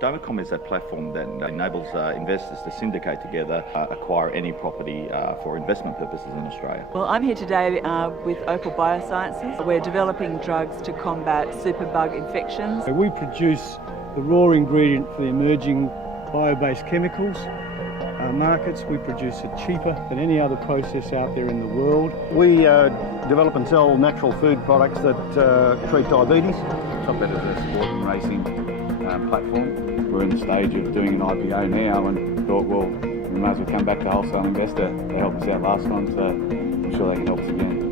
Domicom is a platform that enables investors to syndicate together, acquire any property for investment purposes in Australia. Well, I'm here today with Opal Biosciences. We're developing drugs to combat superbug infections. We produce the raw ingredient for the emerging bio-based chemicals markets. We produce it cheaper than any other process out there in the world. We develop and sell natural food products that treat diabetes. Top that as a sport and racing platform. We're in the stage of doing an IPO now and thought, well, we might as well come back to Wholesale Investor. They helped us out last time, so I'm sure they can help us again.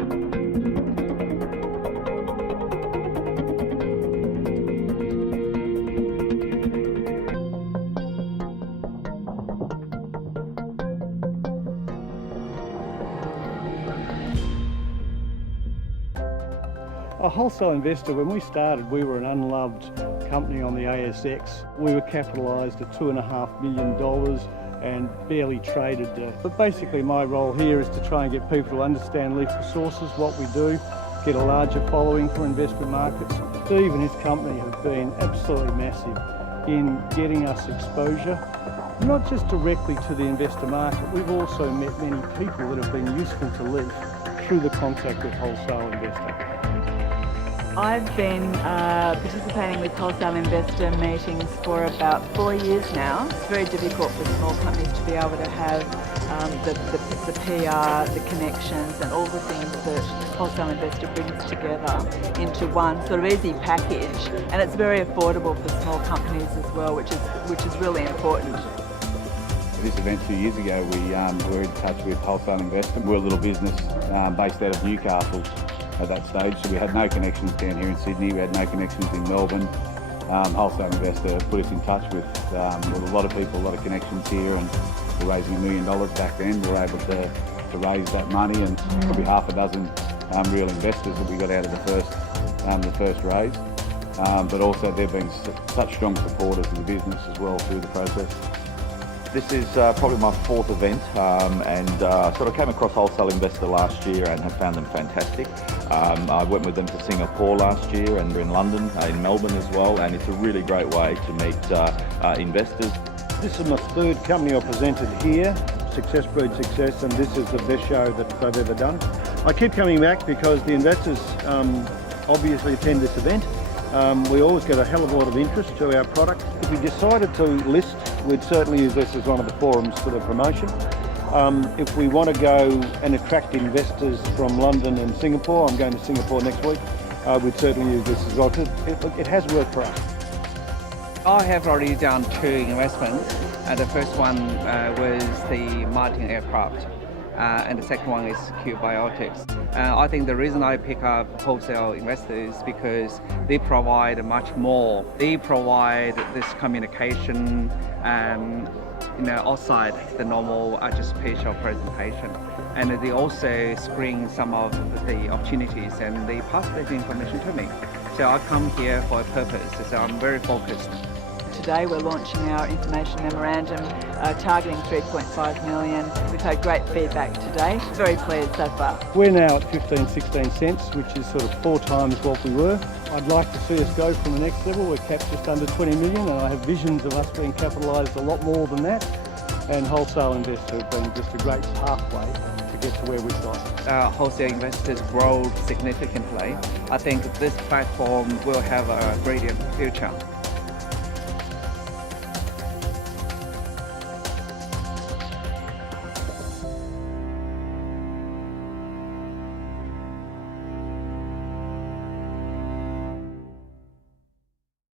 A Wholesale Investor, when we started, we were an unloved company on the ASX. We were capitalised at $2.5 million and barely traded. But basically my role here is to try and get people to understand Leaf Resources, what we do, get a larger following for investment markets. Steve and his company have been absolutely massive in getting us exposure, not just directly to the investor market. We've also met many people that have been useful to Leaf through the contact with Wholesale Investor. I've been participating with Wholesale Investor meetings for about 4 years now. It's very difficult for small companies to be able to have the PR, the connections and all the things that Wholesale Investor brings together into one sort of easy package, and it's very affordable for small companies as well, which is really important. This event 2 years ago, we were in touch with Wholesale Investor. We're a little business based out of Newcastle at that stage, so we had no connections down here in Sydney, we had no connections in Melbourne. Wholesale Investor put us in touch with a lot of people, a lot of connections here, and we're raising $1 million back then. We were able to raise that money, and probably half a dozen real investors that we got out of the first raise. But also they've been such strong supporters of the business as well through the process. This is probably my fourth event, and sort of came across Wholesale Investor last year and have found them fantastic. I went with them to Singapore last year and in London, in Melbourne as well, and it's a really great way to meet investors. This is my third company I presented here. Success breeds success, and this is the best show that they've ever done. I keep coming back because the investors obviously attend this event. We always get a hell of a lot of interest to our product. If we decided to list, we'd certainly use this as one of the forums for the promotion. If we want to go and attract investors from London and Singapore, I'm going to Singapore next week, we'd certainly use this as well. It has worked for us. I have already done 2 investments. The first one was the Martin aircraft, and the second one is Q-Biotics. I think the reason I pick up Wholesale Investors is because they provide much more. They provide this communication outside the normal just pitch or presentation. And they also screen some of the opportunities and they pass that information to me. So I come here for a purpose, so I'm very focused. Today we're launching our information memorandum targeting 3.5 million. We've had great feedback today. Very pleased so far. We're now at 15-16 cents, which is sort of 4 times what we were. I'd like to see us go from the next level. We're capped just under 20 million, and I have visions of us being capitalised a lot more than that. And Wholesale Investor have been just a great pathway to get to where we've got. Wholesale Investors grow significantly. I think this platform will have a brilliant future.